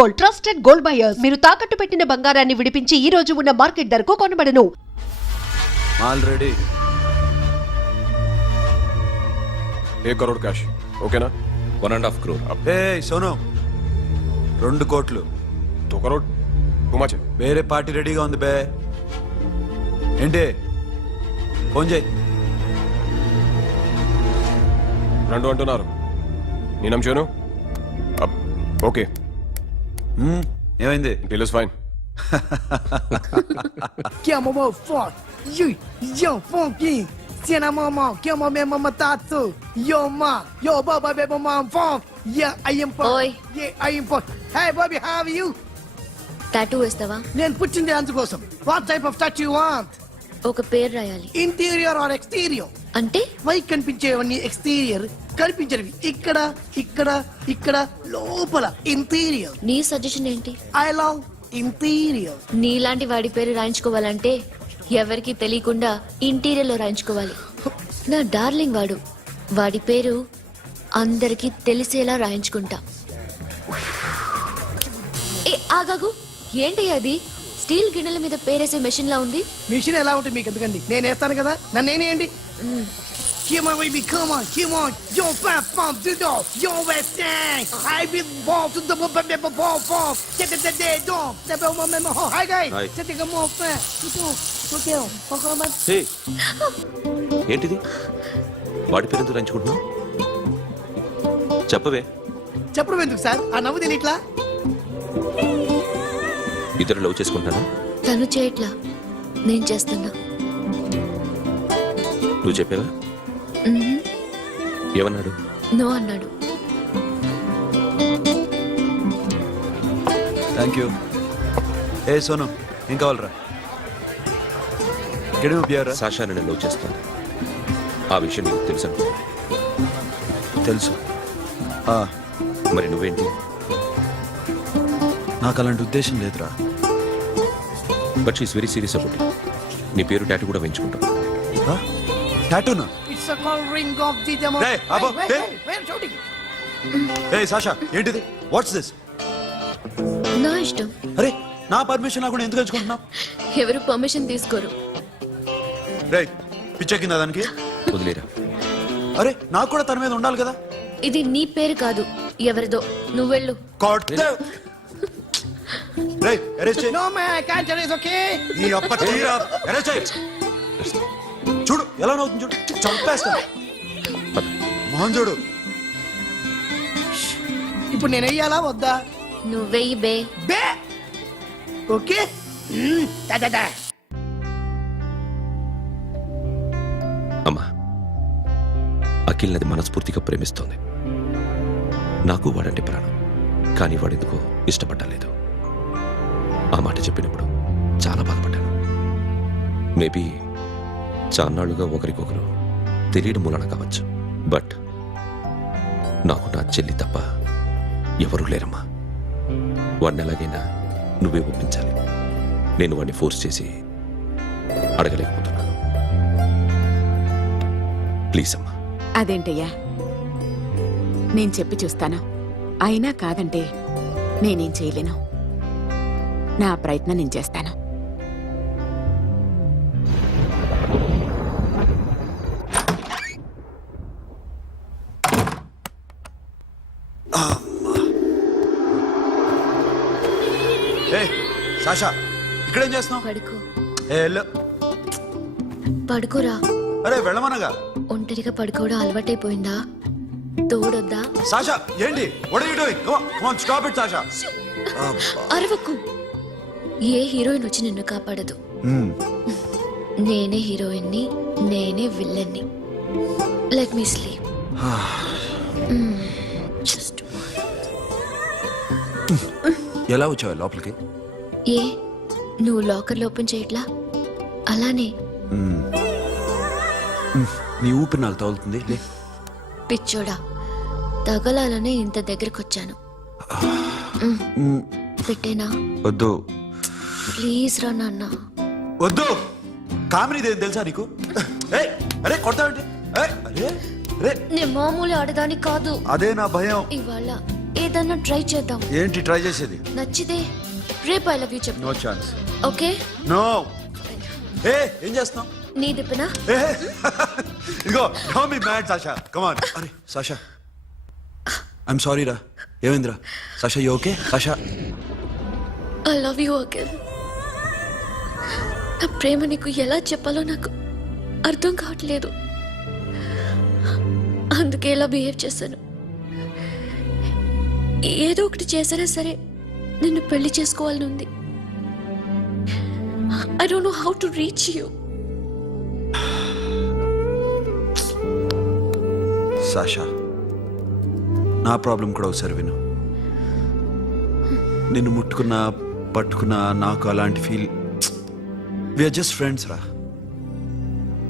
Gold, trusted gold buyers. మీరు తాకట్టు పెట్టిన బంగారాన్ని విడిపించి ఈ రోజు ఉన్న మార్కెట్ ధరకు కొనబడను. ఆల్రెడీ 1 करोड़ कैश ओके ना 1.5 crore. ఏ సోను 2 కోట్లు 2 करोड़ घुमाचे వేరే పార్టీ రెడీగా ఉంది బే ఏంటి ఫోన్ చేయి రెండు అంటున్నారు నేను చేయను ఓకే ఏమైంది deal is fine Que é mamão forte, yo funky, se na mamão, que é mamãe mamãe tatu, yo ma, yo baba baby mamãe forte, yeah I am forte, Oi. yeah I am forte. Hey Bobby, how are you? Tattoo వేస్తావా? నేను పుట్టింది అందుకోసం. What type of tattoo you want? ఒక పేరు రాయాలి. Interior or exterior? అంటే పైకి కనిపించేవన్నీ exterior, కనిపించేవి ఇక్కడ ఇక్కడ ఇక్కడ లోపల ఇంటీరియర్. నీ సజెషన్ ఏంటి? I love interior. నీలాంటి వాడి పేరు రాయించుకోవాలంటే ఎవరికి తెలియకుండా ఇంటీరియర్ లో రాయించుకోవాలి. నా డార్లింగ్ వాడి పేరు అందరికి తెలిసేలా రాయించుకుంటా. ఏ ఆగాగు, ఏంటి అది? స్టీల్ గిన్నెల మీద పేరేసే మెషిన్ లా ఉంది. మిషన్ ఎలా ఉంటుంది మీకు ఎందుకండి, నేను వేస్తాను కదా, నన్ను నేనేయండి. Come on, baby, come on, come on. Yo, fat pump, do do. Yo, West End. I be ball to the ball, ball. Get the dead dog. The bell, my hi, guys. Hi. Set the more fat. Okay, okay. హే ఏంటిది వాడి పేరు రంచుకుంటున్నావు చెప్పవే. చెప్పడం ఎందుకు sir, ఆ నవ్వు తిని ఇట్లా. ఇద్దరు లవ్ చేసుకుంటాను. తను చేయట్లా, నేను చేస్తున్నా. నువ్వు చెప్పావా? ఏమన్నాడు? నో అన్నాడు. Thank you. ఏ సోను ఏం కావాలరా? గడిమ బియారా? సాషా నన్ను లవ్ చేస్తాను. ఆ విషయం నీకు తెలుసు అనుకో. తెలుసు. మరి నువ్వేంటి? నాకు అలాంటి ఉద్దేశం లేదురా. But she's very serious about it. నీ పేరు టాటూ కూడా వేయించుకుంటాం. టాటూనా? It's a call ring of the demo. Hey, Abba, hey. Wait, shooting. A Sasha ఏంటిది? What's this? నా ఇష్టం. అరే నా పర్మిషన్ లేకుండా ఎందుకు ఎంచుకుంటున్నావు? ఎవరు పర్మిషన్ తీసుకోరు. రే పిచ్చెక్కిందా దానికి? వదిలేరా. అరే నాకు కూడా తన మీద ఉండాలి కదా. ఇది నీ పేరు కాదు, ఎవరిదో. నువ్వెళ్ళు. రే అరెస్ట్ చేయి. No man, I can't tell, it's okay. ఈ అప్ప తీరా అరెస్ట్ చేయి. చూడు ఎలా నవ్వుతుంది చూడు, చంపేస్తా. మోహన్ చూడు. ఇప్పుడు నేను వెయ్యాలా వద్దా? నువ్వెయ్యి బే. బే ఓకే. దా అమ్మా, అఖిల్ నది మనస్ఫూర్తిగా ప్రేమిస్తోంది. నాకు వాడంటే ప్రాణం, కానీ వాడెందుకో ఇష్టపడలేదు. ఆ మాట చెప్పినప్పుడు చాలా బాధపడ్డాను. మేబీ చాన్నాళ్ళుగా ఒకరికొకరు తెలియడం మూలన కావచ్చు. బట్ నాకు నా చెల్లి తప్ప ఎవరూ లేరమ్మా. వాడిని ఎలాగైనా నువ్వే ఒప్పించాలి. నేను వాడిని ఫోర్స్ చేసి అడగలేకపోతున్నాను. ప్లీజ్ అమ్మా. అదేంటయ్యా, నేను చెప్పి చూస్తాను. అయినా కాదంటే నేనేం చేయలేను. నా ప్రయత్నం నేను చేస్తాను. ఏ సాషా ఇక్కడేం చేస్తున్నావు? పడుకో. పడుకోరా. అరే వెళ్ళమనగా. ఒంటరిగా పడుకోవడం అలవాటైపోయిందా? తోడొద్దా? సాషా ఏంటి? What are you doing? Come on stop it Sasha. అరవకు. ఏ హీరోయిన్ వచ్చి నిన్ను కాపాడదు. నేనే హీరోయిన్ని, నేనే విల్లన్ని. Let me sleep. జస్ట్ ఎలా వచ్చావు లోపలికి? ఏ నువ్వు లాకర్లో ఓపెన్ చేయట్లా? అలానే. నీ ఊపిరి నాకు తగులుతుంది. పిచ్చోడా, తగలాలనే ఇంత దగ్గరకొచ్చాను. పెట్టేనా? వద్దు ప్లీజ్ రా నాన్న. వద్దు. కామెడీ తెలుసా నీకు? అరే కొడతావంటే? అరే నే మామూలు ఆడదాని కాదు. అదే నా భయం. ఇవాళ ఏదన్నా ట్రై చేద్దాం. ఏంటి ట్రై చేసేది? నచ్చితే రేపు ఐ లవ్ యూ చెప్పు. No chance. ఓకే? నో. ఏ ఏం చేస్తాం? నీ దిప్పునా? ఇదిగో don't be mad Sasha. Come on. అరే సాషా, ఐఎమ్ సారీ రా. ఏమైందిరా? Sasha you okay? Sasha I love you Akhil. నా ప్రేమ నీకు ఎలా చెప్పాలో నాకు అర్థం కావట్లేదు. అందుకే ఇలా బిహేవ్ చేశాను. ఏదో ఒకటి చేసినా సరే నిన్ను పెళ్లి చేసుకోవాలని ఉంది. I don't know how to reach you. Sasha, నా ప్రాబ్లం కూడా ఒకసారి విను. నిన్ను ముట్టుకున్నా పట్టుకున్నా నాకు అలాంటి ఫీల్. వీఆర్ జస్ట్ ఫ్రెండ్స్ రా.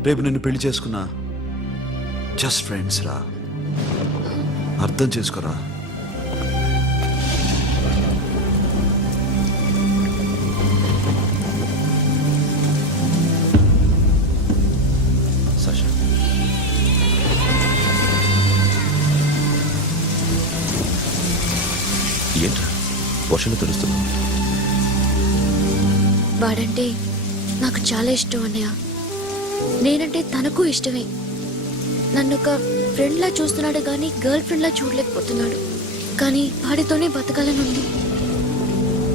రేపు నిన్ను పెళ్లి చేసుకున్నా జస్ట్ ఫ్రెండ్స్ రా. అర్థం చేసుకోరా. సాషా, ఏంట్రా వర్షంలో తెలుస్తున్నా? వాడంటే నాకు చాలా ఇష్టం అన్నయ్య. నేనంటే తనకు ఇష్టమే. నన్ను ఒక ఫ్రెండ్లా చూస్తున్నాడు కానీ గర్ల్ ఫ్రెండ్లా చూడలేకపోతున్నాడు. కానీ వాడితోనే బతకాలని ఉంది.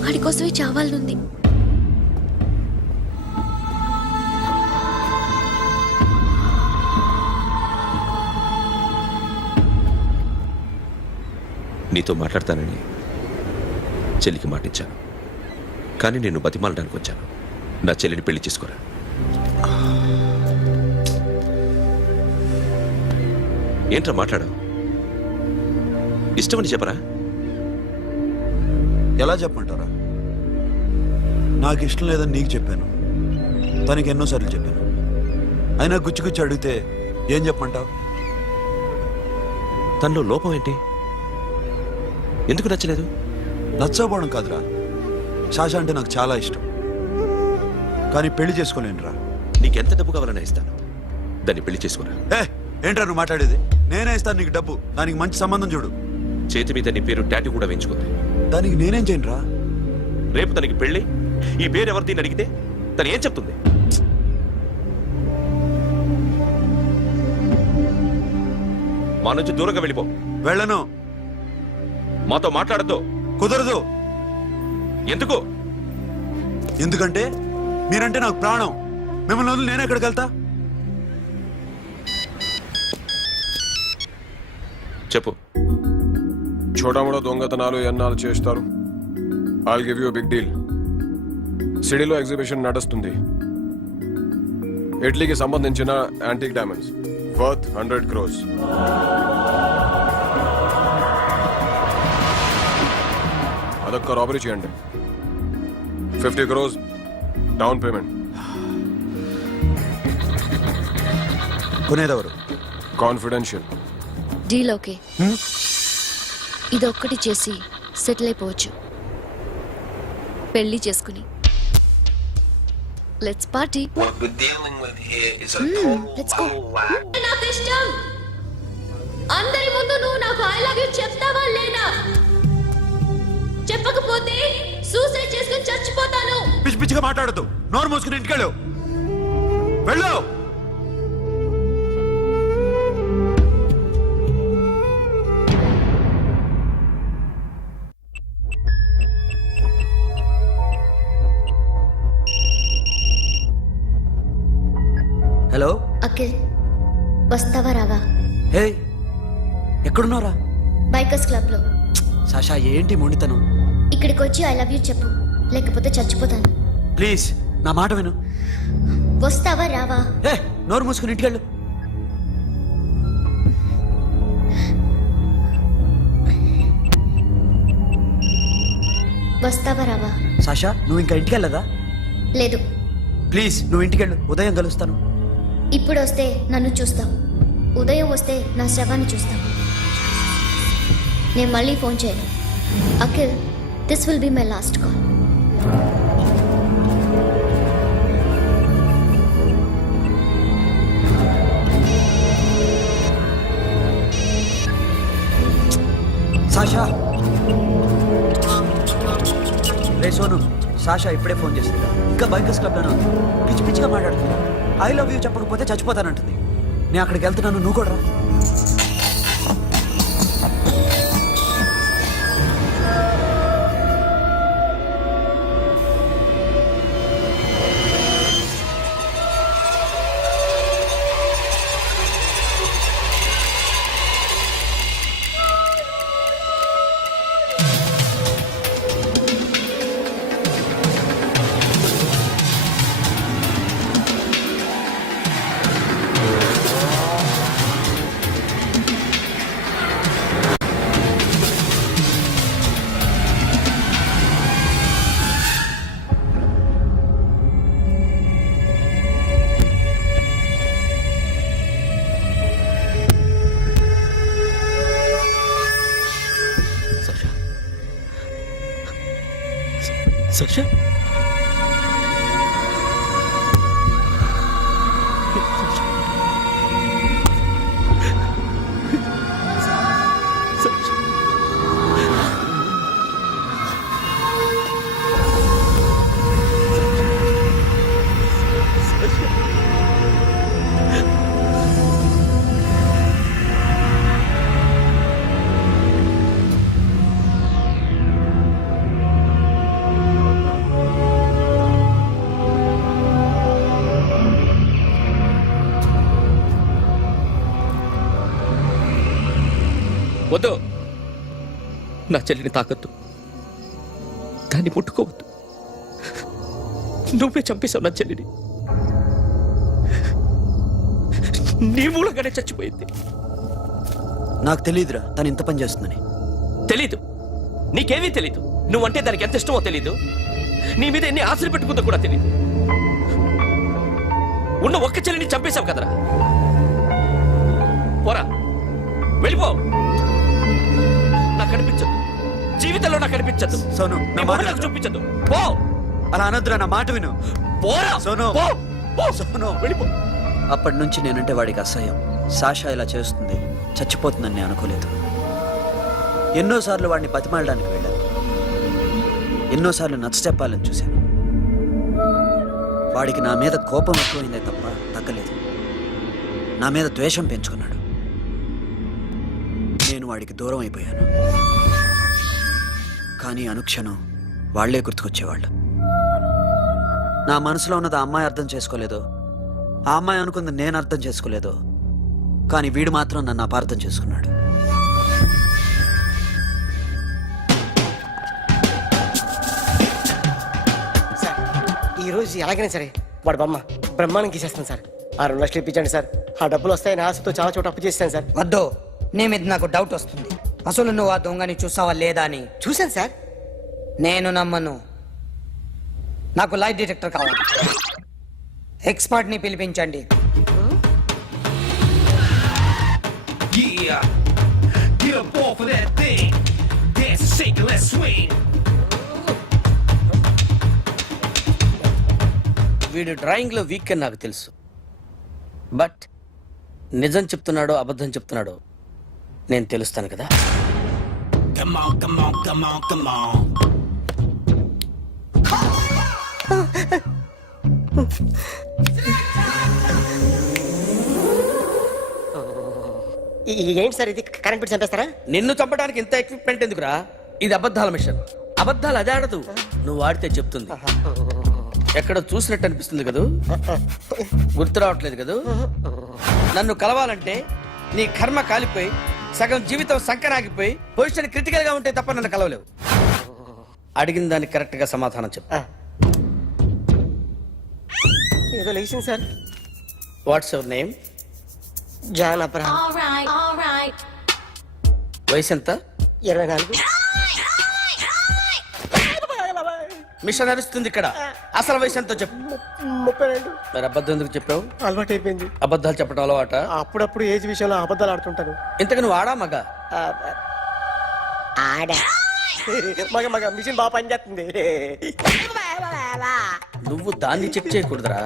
వాడి కోసమే చావాలనుంది. నీతో మాట్లాడతానని చెల్లికి మాటిచ్చాను, కానీ నేను బతిమాలడానికి వచ్చాను. నా చెల్లిని పెళ్లి చేసుకోరా. ఏంట్రా మాట్లాడావు? ఇష్టమని చెప్పరా? ఎలా చెప్పమంటారా? నాకు ఇష్టం లేదని నీకు చెప్పాను, తనకి ఎన్నోసార్లు చెప్పాను. అయినా గుచ్చి గుచ్చి అడిగితే ఏం చెప్పమంటావు? తనలో లోపం ఏంటి? ఎందుకు నచ్చలేదు? నచ్చకపోవడం కాదురా, సాషా అంటే నాకు చాలా ఇష్టం, కానీ పెళ్లి చేసుకోలేనురా. నీకెంత డబ్బు కావాలన్నా ఇస్తాను, దాన్ని పెళ్లి చేసుకోరా. ఏంట్రా నువ్వు మాట్లాడేది? నేనే ఇస్తాను నీకు డబ్బు, దానికి మంచి సంబంధం చూడు. చేతి మీద నీ పేరు టాటూ కూడా వేయించుకుంది. దానికి నేనేం చేయనురా? రేపు తనకి పెళ్లి, ఈ పేరు ఎవరిది అడిగితే తను ఏం చెప్తుంది? మా నుంచి దూరంగా వెళ్ళిపో. వెళ్ళను. మాతో మాట్లాడద్దు. కుదరదు. ఎందుకు? ఎందుకంటే మీరంటే నాకు ప్రాణం. మిమ్మల్ని వదిలి నేను ఎక్కడికి వెళ్తా? చెప్పు. చోటామోటా దొంగతనాలు ఎన్నాళ్ళు చేస్తారు? I'll give you big deal. సిటీలో ఎగ్జిబిషన్ నడుస్తుంది. ఇటలీకి సంబంధించిన యాంటిక్ డైమండ్స్ వర్త్ 100 crores. అదొక్క రాబరీ చేయండి. 50 crores డౌన్ పేమెంట్. కొనేదెవరు? కాన్ఫిడెన్షియల్. Deal okay. ఇదొక్కటి చేసి సెటిల్ అయిపోవచ్చు. పెళ్లి చేసుకుని let's party. What we're dealing with here is a total let's go. whack. నాకు ఇష్టం. అందరి ముందు నువ్వు నాకు ఐ లవ్ యూ చెప్తావా లేదా? చెప్పకపోతే సూసైడ్ చేసుకుని చచ్చిపోతాను. పిచ్చి పిచ్చిగా మాట్లాడద్దు. నోరు మూసుకుని ఇంటికి వెళ్ళు. వెళ్ళు. హలో అఖిల్, వస్తావా రావా? హే, ఎక్కడున్నారా? బైకర్స్ క్లబ్ లో. సాషా ఏంటి మొండితనం? ఇక్కడికి వచ్చి ఐ లవ్ యూ చెప్పు, లేకపోతే చచ్చిపోతాను. ప్లీజ్ నా మాట విను. వస్తావా రావా? హే, నోరు మూసుకుని ఇంటికి వెళ్ళు. వస్తావా రావా? సాషా నువ్వు ఇంకా ఇంటికి వెళ్ళదా? లేదు. ప్లీజ్ నువ్వు ఇంటికి వెళ్ళు. ఉదయం కలుస్తాను. ఇప్పుడు వస్తే నన్ను చూస్తాం, ఉదయం వస్తే నా శవాన్ని చూస్తాం. నేను మళ్ళీ ఫోన్ చేయను. Akhil, this will be my last call. Sasha ray Sonu, Sasha ఇప్పుడే ఫోన్ చేసింది. ఇంకా బైకర్స్ క్లబ్లోనే ఉంది. పిచ్చి పిచ్చిగా మాట్లాడుతుంది. ఐ లవ్ యూ చెప్పకపోతే చచ్చిపోతానంటుంది. నేను అక్కడికి వెళ్తున్నాను, నువ్వు కూడా రా. సర్ష వద్దు, నా చెల్లిని తాకద్దు, దాన్ని ముట్టుకోవద్దు. నువ్వే చంపేశావు నా చెల్లిని. నీ మూలంగానే చచ్చిపోయింది. నాకు తెలియదురా తను ఇంత పని చేస్తుందని. తెలీదు, నీకేమీ తెలీదు. నువ్వంటే దానికి ఎంత ఇష్టమో తెలీదు. నీ మీద ఎన్ని ఆశలు పెట్టుకుందో కూడా తెలీదు. ఉన్న ఒక్క చెల్లిని చంపేశావు కదరా. పోరా, వెళ్ళిపో. నాకు కనిపించదు, జీవితంలో నాకు కనిపించదు. సోను, నీ మొహం నాకు చూపించదు. పో. అలా అనొద్దురా, నా మాట విను. పోరా సోను. పో. పో. సోను, వెళ్ళిపో. అప్పటి నుంచి నేనంటే వాడికి అసహ్యం. సాషా ఇలా చేస్తుంది, చచ్చిపోతుందని నేను అనుకోలేదు. ఎన్నోసార్లు వాడిని బతిమాలడానికి వెళ్ళాను, ఎన్నోసార్లు నచ్చ చెప్పాలని చూశాను. వాడికి నా మీద కోపం ఎక్కువైందే తప్ప తగ్గలేదు. నా మీద ద్వేషం పెంచుకున్నాడు. నేను వాడికి దూరం అయిపోయాను. కానీ అనుక్షణం వాళ్లే గుర్తుకొచ్చేవాళ్ళు. నా మనసులో ఉన్నది ఆ అమ్మాయి అర్థం చేసుకోలేదో, ఆ అమ్మాయి అనుకుంది నేను అర్థం చేసుకోలేదో, కానీ వీడు మాత్రం నన్ను అపార్థం చేసుకున్నాడు. సార్ ఈరోజు ఎలాగైనా సరే వాడు బొమ్మ బ్రహ్మాండం గీసేస్తాను సార్. ఆ 2 లక్షలు ఇప్పించండి సార్. ఆ డబ్బులు వస్తాయని ఆశతో చాలా చోట అప్పు చేస్తాను సార్. వద్దు, నీ మీద నాకు డౌట్ వస్తుంది. అసలు నువ్వు ఆ దొంగని చూసావా లేదా అని. చూశాను సార్. నేను నమ్మను. నాకు లైట్ డిటెక్టర్ కావాలి. ఎక్స్పర్ట్ ని పిలిపించండి. వీడు డ్రాయింగ్ లో వీక్ అని నాకు తెలుసు. బట్ నిజం చెప్తున్నాడో అబద్ధం చెప్తున్నాడో నేను తెలుస్తాను కదా. ఏంటి సార్ ఇది? కరెంట్ బిల్ చంపేస్తారా? నిన్ను చంపడానికి ఇంత ఎక్విప్మెంట్ ఎందుకురా? ఇది అబద్ధాల మిషన్. అబద్ధాలు అదే ఆడదు, నువ్వు ఆడితే చెప్తుంది. ఎక్కడ చూసినట్టు అనిపిస్తుంది కదూ, గుర్తు రావట్లేదు కదూ. నన్ను కలవాలంటే నీ కర్మ కాలిపోయి సగం జీవితం సంకరాగిపోయి పొజిషన్ క్రిటికల్ గా ఉంటే తప్ప నన్ను కలవలేవు. అడిగిన దానికి కరెక్ట్ గా సమాధానం చెప్పు. ఏదో లేచింది sir. What's your name? John Abraham. వయసు ఎంత? 24. మిషన్ నడుస్తుంది ఇక్కడ. అసలు వయసు ఎంతో చెప్పు. 32. మరి అబద్ధం ఎందుకు చెప్పావు? అలవాటు అయిపోయింది. అబద్ధాలు చెప్పడం అలవాట? అప్పుడప్పుడు ఏజ్ విషయంలో అబద్ధాలు ఆడుతుంటాను. ఇంతకు నువ్వు ఆడా మగ? ఆడా. మగ మగ మిషన్ బాగా పనిచేస్తుంది. నువ్వు దాన్ని చెక్ చేయకూడదురా,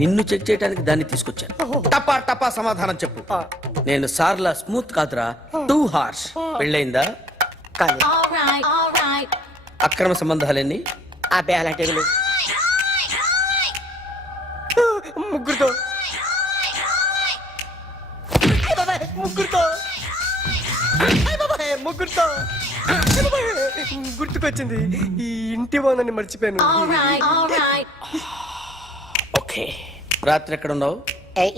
నిన్ను చెక్ చేయడానికి దాన్ని తీసుకొచ్చాను. టపా టపా సమాధానం చెప్పు. నేను సార్లా స్మూత్ కాదురా, టూ హార్ష్. పెళ్ళయిందా? కానీ అక్రమ సంబంధాలన్నీ? అబ్బే అలాంటి ఏమీ లేదు. ముగ్గురుతో అయ్ బాబాయ్, ముగ్గురుతో అయ్ బాబాయ్, ముగ్గురుతో అయ్ బాబాయ్, గుర్తుకొచ్చింది ఈ ఇంటి బాగుందని మర్చిపోయాను. ఓకే, రాత్రి ఎక్కడ ఉన్నావు?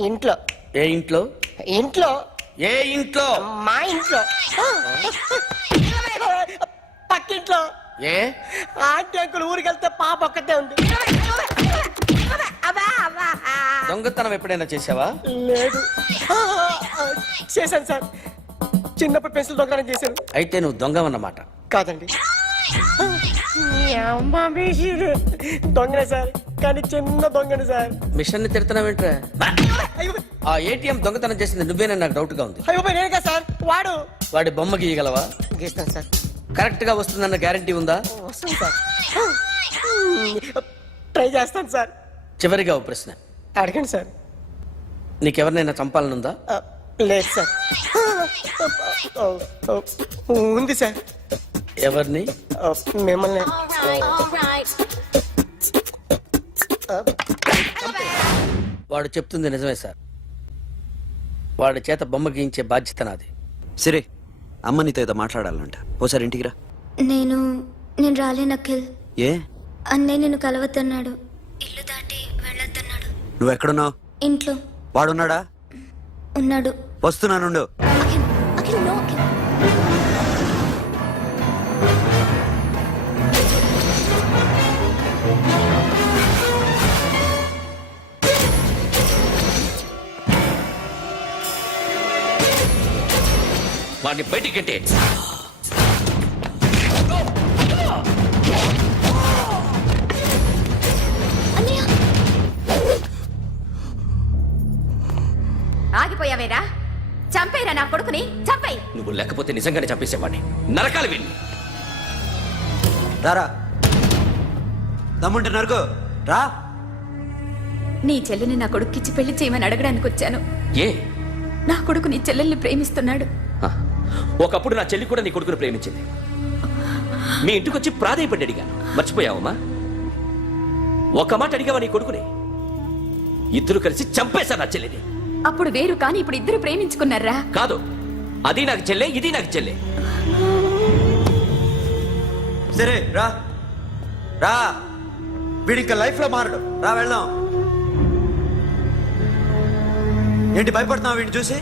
ఇంట్లో. ఏ ఇంట్లో? ఇంట్లో, ఏ ఇంట్లో? మా ఇంట్లో. పక్కింట్లో. ఏ ఆంటీ అంకుల్ ఊరికి వెళ్తే పాప ఒక్కతే ఉంది. దొంగతనం ఎప్పుడైనా చేసావా? లేదు. చేశాను సార్, చిన్నప్పుడు పెన్సిల్ దొంగతనం చేశాను. అయితే నువ్వు దొంగవన్నమాట. కాదండి, దొంగనే సార్, కానీ చిన్న దొంగని సార్. మిషన్ ని తిడుతున్నావేంట్రా? ఆ ఏటీఎం దొంగతనం చేసింది నువ్వేనని నాకు డౌట్ గా ఉంది. అయ్యో నేను కదా సార్, వాడు. వాడి బొమ్మ గీయగలవా? గీస్తాను సార్. కరెక్ట్ గా వస్తుందన్న గ్యారంటీ ఉందా? వస్తాను సార్, ట్రై చేస్తాను సార్. చివరిగా ఓ ప్రశ్న అడగండి సార్. నీకెవరినైనా చంపాలనుందా? లేదు సార్. ఉంది సార్. ఎవరిని? మిమ్మల్ని. వాడు చెప్తుంది నిజమే సార్. వాడి చేత బొమ్మ గీయించే బాధ్యత నాది. సరే, అమ్మ నీతో ఏదో మాట్లాడాలంట. ఓసారి ఇంటికి రా. నేను రాలేను అఖిల్. ఏ? అన్నయ్య నిన్ను కలవద్దన్నాడు. ఇల్లు దాటి వెళ్ళొద్దన్నాడు. నువ్వు ఎక్కడున్నావు? ఇంట్లో వాడున్నాడా? ఉన్నాడు. వస్తున్నానుండు. అఖిల్, అఖిల్, నో అఖిల్. వాడిని బయటికి గంటే. అన్నయ్య, ఆగిపోయావేరా? చంపేరా నా కొడుకుని, చంపేయ్. నువ్వు లేకపోతే నిజంగానే చంపేసేవాడిని. నరకాలి వీడిని. రారా, దమ్ముంటే నరుకు రా. నీ చెల్లిని నా కొడుక్కిచ్చి పెళ్లి చేయమని అడగడానికి వచ్చాను. ఏ? నా కొడుకు నీ చెల్లెల్ని ప్రేమిస్తున్నాడు. ఆ, ఒకప్పుడు నా చెల్లి కూడా నీ కొడుకుని ప్రేమించింది. మీ ఇంటికి వచ్చి ప్రాధేయపడి అడిగాను. మర్చిపోయావమ్మా? ఒక మాట అడిగావా నీ కొడుకుని? ఇద్దరు కలిసి చంపేశా నా చెల్లిని. అప్పుడు వేరు, కానీ ఇప్పుడు ఇద్దరు ప్రేమించుకున్నారా? కాదు, అది నాకు చెల్లె, ఇది నాకు చెల్లె. సరే రా రా, వీడి ఇంకా లైఫ్ లో మారడు. రా వెళ్దాం. ఏంటి భయపడుతున్నావు వీడిని చూసి?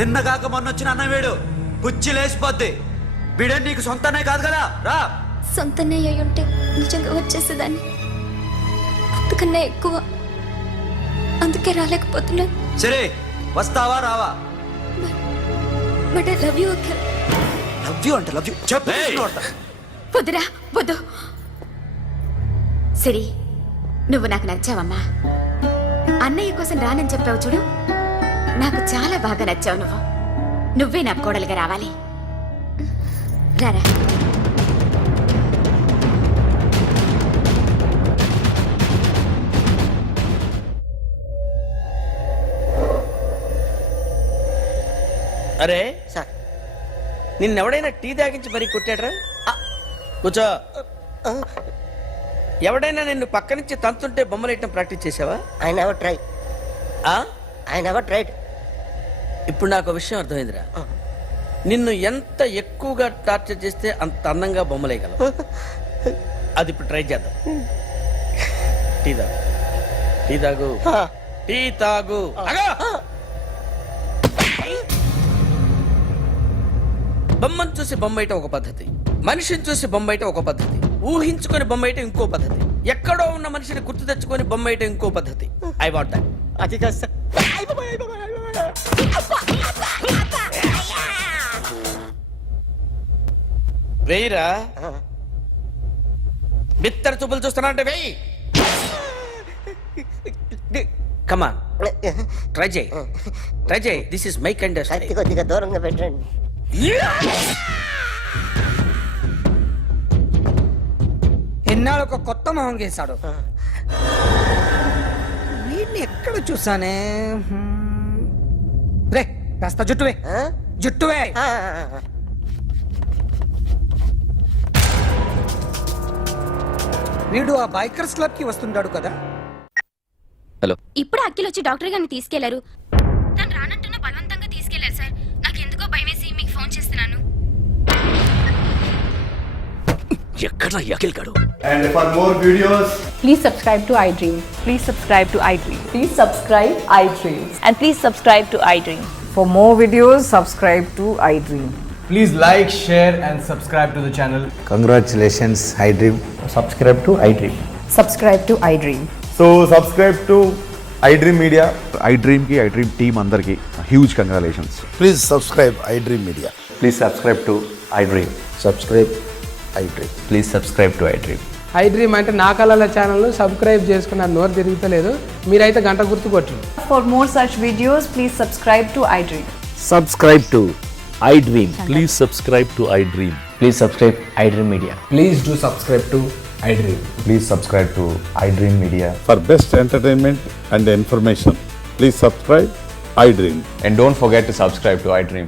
నిన్న కాక మొన్న వచ్చిన అన్న వీడు పుచ్చి లేసిపోద్ది. వీడే నీకు సొంతనే కాదు కదా. రా. సొంతనే అయి ఉంటే నిజంగా వచ్చేసేదాన్ని. అంతకన్నా ఎక్కువ, అందుకే రాలేకపోతున్నాను. సరే, వస్తావా రావా? But I love you Akhil. Love you అంటే లవ్ యూ చెప్పు. వద్దురా, వద్దు. సిరి, నువ్వు నాకు నచ్చావమ్మా. అన్నయ్య కోసం రానని చెప్పావు చూడు, నాకు చాలా బాగా నచ్చావు. నువ్వే నాకు కోడలుగా రావాలి. రారా. అరే సార్, నిన్నెవడైనా టీ తాగించి మరీ కొట్టాడ్రా? కూర్చో. ఎవడైనా నిన్ను పక్క నుంచి తంతుంటే బొమ్మలేయటం ప్రాక్టీస్ చేసావా? I never try. ఆ? I never tried. ఇప్పుడు నాకు విషయం అర్థమైందిరా. నిన్ను ఎంత ఎక్కువగా టార్చర్ చేస్తే అంత అందంగా బొమ్మలేయగలవు. అది ఇప్పుడు ట్రై చేద్దాం. టీ తాగు, టీ తాగు, టీ తాగు. బొమ్మను చూసి బొమ్మేయటం ఒక పద్ధతి, మనిషిని చూసి బొమ్మేయటం ఒక పద్ధతి, ఊహించుకొని బొమ్మేయటం ఇంకో పద్ధతి, ఎక్కడో ఉన్న మనిషిని గుర్తు తెచ్చుకొని బొమ్మేయటం ఇంకో పద్ధతి. I want that. అది కాదు సార్. వేయిరా. బిత్తర చూపులు చూస్తున్నా అంటే వేయి. కమాన్, ట్రై చేయి, ట్రై చేయి. This is my kind of కత్తి కొద్దిగా దూరంగా పెట్టండి. ఎన్నాళ్ళు ఒక కొత్త మొహం గీశాడు. వీడిని ఎక్కడ చూసానే? రే, కాస్త జుట్టువే, జుట్టువే. వీడు ఆ బైకర్స్ క్లబ్ కి వస్తుంటాడు కదా. ఇప్పుడు అఖిల్ వచ్చి డాక్టర్ గారిని తీసుకెళ్లారు. తను రానంటున్న బలవంతంగా తీసుకెళ్లారు సార్. నాకు ఎందుకో భయమేసి మీకు ఫోన్ చేస్తున్నాను. ఎక్కడ అఖిల్ గాడు? And for more videos, Please subscribe to iDream. Please subscribe to iDream. Please subscribe iDream. And please subscribe to iDream. For more videos, subscribe to iDream. please like, share and subscribe to the channel. Congratulations I dream. Subscribe to iDream. Subscribe to iDream. So subscribe to iDream Media. iDream కి iDream team అందరికి huge congratulations. Please subscribe iDream Media. Please subscribe to iDream. Subscribe iDream. Please subscribe to iDream. iDream అంటే నా కళల channel subscribe చేసుకున్న నోరు తిరుగుతలేదు. మీరైతే గంట గుర్తు కొట్టండి. For more such videos, please subscribe to iDream. Subscribe to iDream. Please subscribe to iDream. Please subscribe iDream Media. Please do subscribe to iDream. Please subscribe to iDream Media. For best entertainment and information, please subscribe iDream. And don't forget to subscribe to iDream.